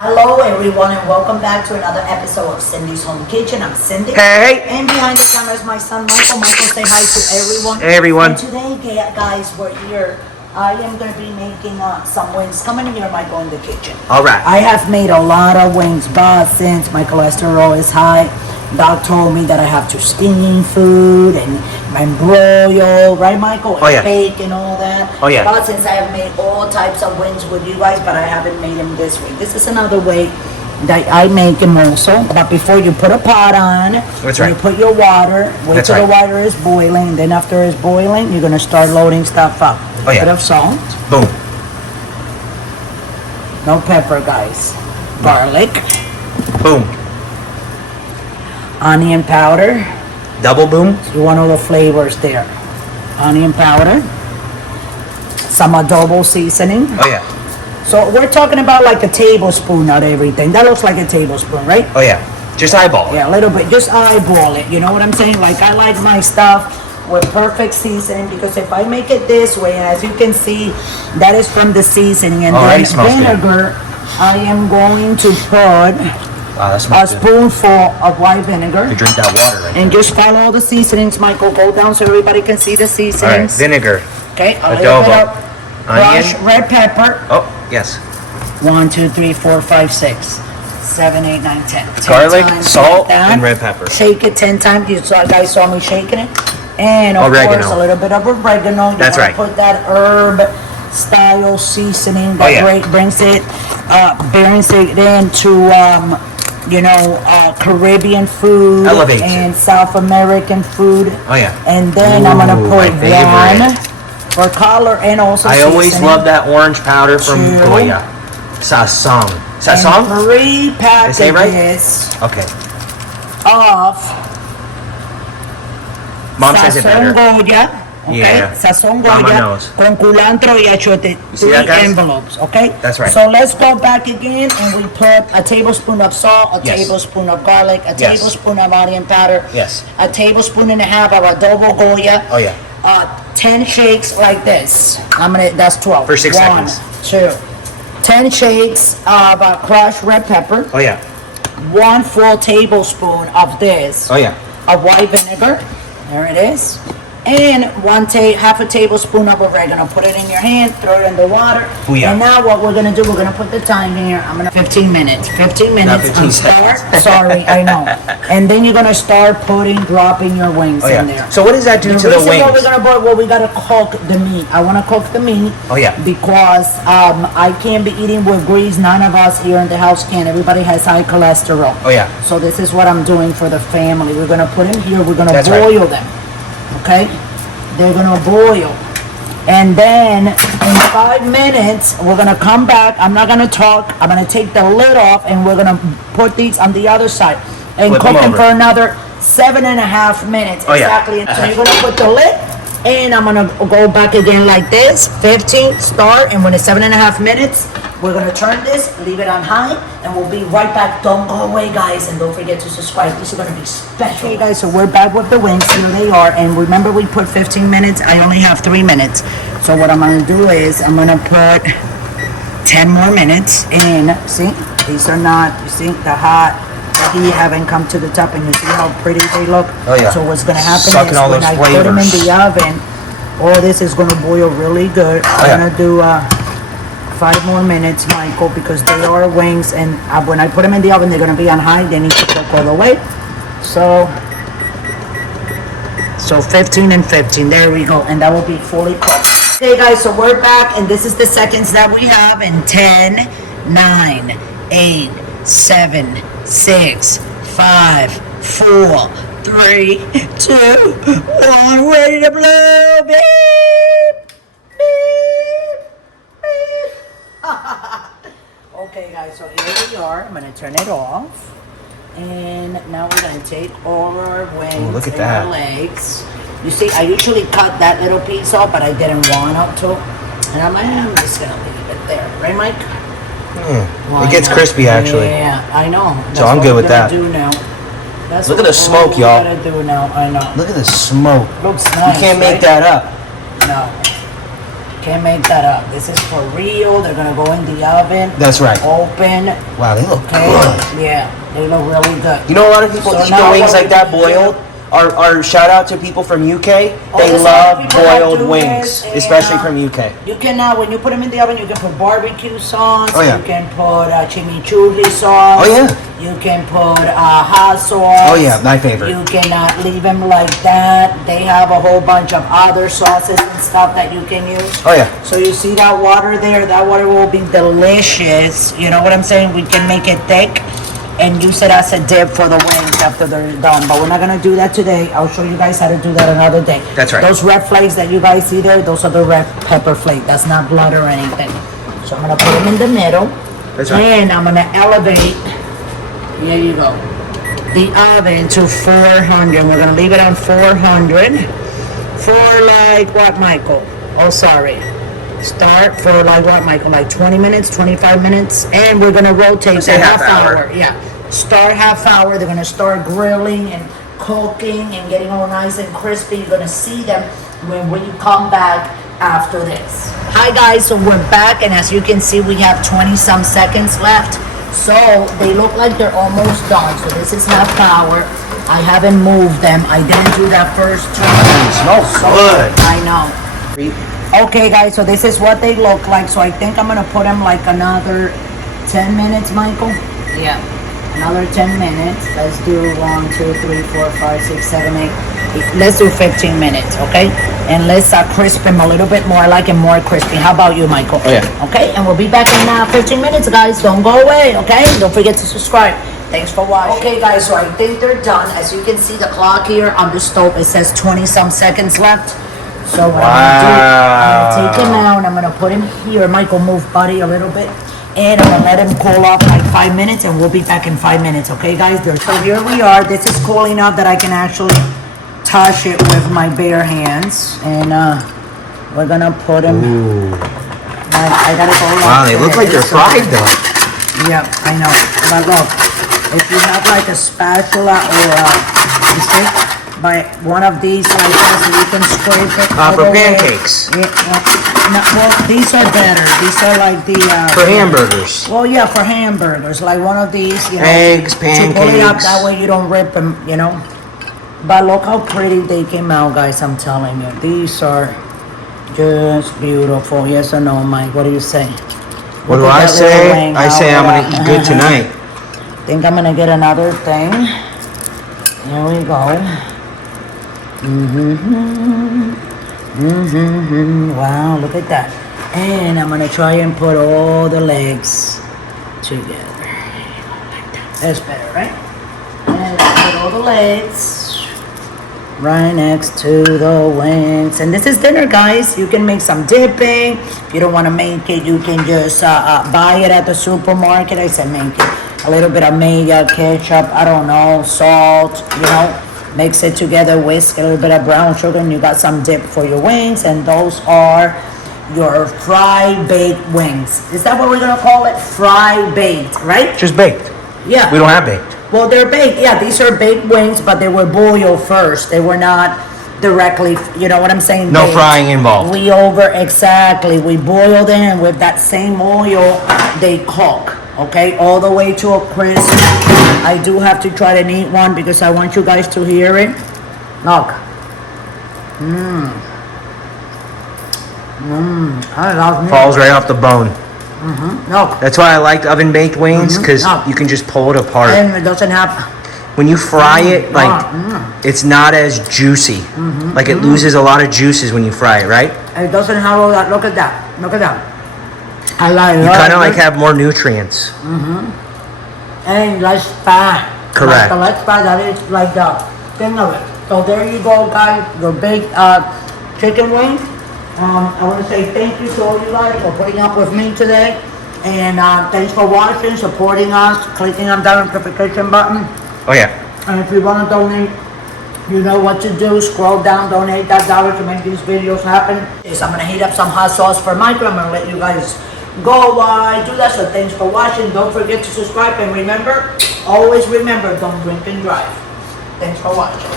Hello everyone and welcome back to another episode of Cindy's Home Kitchen. I'm Cindy. Hey. And behind the camera is my son Michael. Michael, say hi to everyone. Hey everyone. And today, guys, we're here. I am going to be making some wings. Come in here, Michael, in the kitchen. All right. I have made a lot of wings, but since my cholesterol is high, Doc told me that I have to steam food and broil, right, Michael? And bake and all that. Oh, yeah. But since I have made all types of wings with you guys, but I haven't made them this way. This is another way that I make them also. But before you put a pot on, you put your water, wait till the water is boiling, and then after it's boiling, you're going to start loading stuff up. A bit of salt. Boom. No pepper, guys. Garlic. Boom. Onion powder. Double boom. You want all the flavors there. Onion powder. Some adobo seasoning. Oh yeah. So we're talking about like a tablespoon, not everything. That looks like a tablespoon, right? Oh yeah. Just eyeball it. Yeah, a little bit. Just eyeball it. You know what I'm saying? Like I like my stuff with perfect seasoning, because if I make it this way, as you can see, that is from the seasoning. And then vinegar, I am going to put a spoonful of white vinegar. You drink that water right and just follow the seasonings, Michael. Go down so everybody can see the seasonings. All right, vinegar. Okay, adobo. Crushed red pepper. Oh, yes. 1, 2, 3, 4, 5, 6, 7, 8, 9, 10. Garlic, salt, and red pepper. Shake it 10 times. You guys saw me shaking it. And of course, a little bit of oregano. That's right. Put that herb style seasoning that brings it into Caribbean food and South American food. Oh yeah. And then I'm gonna put one for color and also I always love that orange powder from Goya. Sazon. Sazon? And 3 packages okay. of Mom says it better. Goya. Okay, yeah. Sazon Goya con Culantro y Achiote. 3 envelopes, okay? That's right. So let's go back again and we put a tablespoon of salt, a tablespoon of garlic, a tablespoon of onion powder, a tablespoon and a half of adobo Goya. Oh yeah. 10 shakes like this. That's 12. For 6 seconds. 1, 2. 10 shakes of crushed red pepper. Oh yeah. 1 full tablespoon of this. Oh yeah. Of white vinegar. There it is. And half a tablespoon of oregano. Put it in your hand, throw it in the water. Booyah. And now what we're gonna do, we're gonna put the time here. 15 minutes. 15 minutes. Not 15 seconds. Sorry, I know. And then you're gonna start dropping your wings in there. So what does that do to the wings? What we're gonna put, we gotta cook the meat. I wanna cook the meat. Oh yeah. Because I can't be eating with grease. None of us here in the house can. Everybody has high cholesterol. Oh yeah. So this is what I'm doing for the family. We're gonna put them here. We're gonna boil them. Okay, they're gonna boil, and then in 5 minutes we're gonna come back. I'm not gonna talk. I'm gonna take the lid off, and we're gonna put these on the other side and cook them for another 7.5 minutes. Exactly. So you're gonna put the lid, and I'm gonna go back again like this. 15 start, and when it's 7.5 minutes, we're gonna turn this, leave it on high, and we'll be right back. Don't go away, guys, and don't forget to subscribe. This is gonna be special. Okay, guys, so we're back with the wings. Here they are, and remember we put 15 minutes. I only have 3 minutes. So what I'm gonna do is I'm gonna put 10 more minutes in. See, these are not. You see the heat haven't come to the top, and you see how pretty they look. Oh yeah. So what's gonna happen is when I put them in the oven, all this is gonna boil really good. I'm gonna do 5 more minutes, Michael, because they are wings, and when I put them in the oven, they're gonna be on high. They need to cook all the way. So 15 and 15. There we go, and that will be fully cooked. Okay, guys, so we're back, and this is the seconds that we have in 10, 9, 8, 7, 6, 5, 4, 3, 2, 1. Ready to blow, beep, beep, beep. Okay, guys, so here we are. I'm gonna turn it off, and now we're gonna take all our wings and our legs. You see, I usually cut that little piece off, but I didn't want to, and I'm just gonna leave it there, right, Mike? It gets crispy, actually. Yeah, I know. So I'm good with that. Do now. Look at the smoke, y'all. Do now. I know. Look at the smoke. Looks nice. You can't make that up. No. Can't make that up. This is for real. They're gonna go in the oven. That's right. Open. Wow, they look Okay. good. Yeah, they look really good. You know, a lot of people So eat now the wings what like that we do- boiled. Our shout out to people from UK. Oh, They there's love other people that boiled do wings, this, especially and, from UK. You can when you put them in the oven, you can put barbecue sauce. Oh, yeah. You can put chimichurri sauce. Oh, yeah. You can put hot sauce. Oh yeah, my favorite. You cannot leave them like that. They have a whole bunch of other sauces and stuff that you can use. Oh yeah. So you see that water there? That water will be delicious. You know what I'm saying? We can make it thick and use it as a dip for the wings after they're done. But we're not gonna do that today. I'll show you guys how to do that another day. That's right. Those red flakes that you guys see there, those are the red pepper flake. That's not blood or anything. So I'm gonna put them in the middle. That's right. And I'm gonna elevate, here you go, the oven to 400. We're gonna leave it on 400 for like what, Michael? Oh, sorry. Start for like what, Michael? Like 20 minutes, 25 minutes, and we're gonna rotate Let's say the half hour. Yeah, start half hour. They're gonna start grilling and cooking and getting all nice and crispy. You're gonna see them when you come back after this. Hi guys, so we're back, and as you can see, we have 20 some seconds left. So they look like they're almost done. So this is half hour. I haven't moved them. I didn't do that first time. Smells good. I know. Okay guys, so this is what they look like. So I think I'm gonna put them like another 10 minutes, Michael. Yeah, another 10 minutes. Let's do 1, 2, 3, 4, 5, 6, 7, 8. Let's do 15 minutes, okay? And let's crisp them a little bit more. I like it more crispy. How about you, Michael? Oh, yeah. Okay, and we'll be back in 15 minutes, guys. Don't go away, okay? Don't forget to subscribe. Thanks for watching. Okay, guys, so I think they're done. As you can see, the clock here on the stove, it says 20 some seconds left. So what I'm gonna do, I'm gonna take him out and I'm gonna put him here. Michael, move buddy a little bit. And I'm gonna let him cool off like 5 minutes, and we'll be back in 5 minutes, okay guys? So here we are. This is cool enough that I can actually touch it with my bare hands. And we're gonna put him. I gotta go look. Wow, they look like they're fried though. Yeah, I know. But look, if you have like a spatula or you see, by one of these like this, you can scrape it. For all the way. pancakes. Yeah, no, well, these are better. These are like the For hamburgers. well, yeah, for hamburgers, like one of these, you know, Eggs, to pull it up pancakes. that way you don't rip them, you know. But look how pretty they came out, guys. I'm telling you, these are just beautiful. Yes or no, Mike? What do you say? What do Look I at that little say? wing. I say I'm gonna eat good tonight. Think I'm gonna get another thing. Here we go. Wow, look at that. And I'm gonna try and put all the legs together. That's better, right? And I put all the legs right next to the wings. And this is dinner, guys. You can make some dipping. If you don't want to make it, you can just buy it at the supermarket. I said make it. A little bit of mayo, ketchup, I don't know, salt, you know. Mix it together, whisk a little bit of brown sugar, and you got some dip for your wings. And those are your fry baked wings. Is that what we're gonna call it? Fry baked, right? Just baked. Yeah. We don't have baked. Well, they're baked. Yeah, these are baked wings, but they were boiled first. They were not directly, you know what I'm saying? No baked. frying involved. We boil them with that same oil. They cook, okay, all the way to a crisp. I do have to try to eat one because I want you guys to hear it. Look. I love it. Falls right off the bone. Look. That's why I like oven baked wings, because No. you can just pull it apart. And it doesn't have. When you fry it, like it's not as juicy. Like it loses a lot of juices when you fry it, right? It doesn't have all that. Look at that. Look at that. I like it. You kind of like have more nutrients. And less fat. Correct. Like the less fat, that is like the thing of it. So there you go, guys. Your baked chicken wings. I want to say thank you to all you guys for putting up with me today. And thanks for watching, supporting us, clicking on that notification button. Oh yeah. And if you want to donate, you know what to do. Scroll down, donate that dollar to make these videos happen. Yes, I'm going to heat up some hot sauce for Michael. I'm going to let you guys go while I do that. So thanks for watching. Don't forget to subscribe. And remember, always remember, don't drink and drive. Thanks for watching.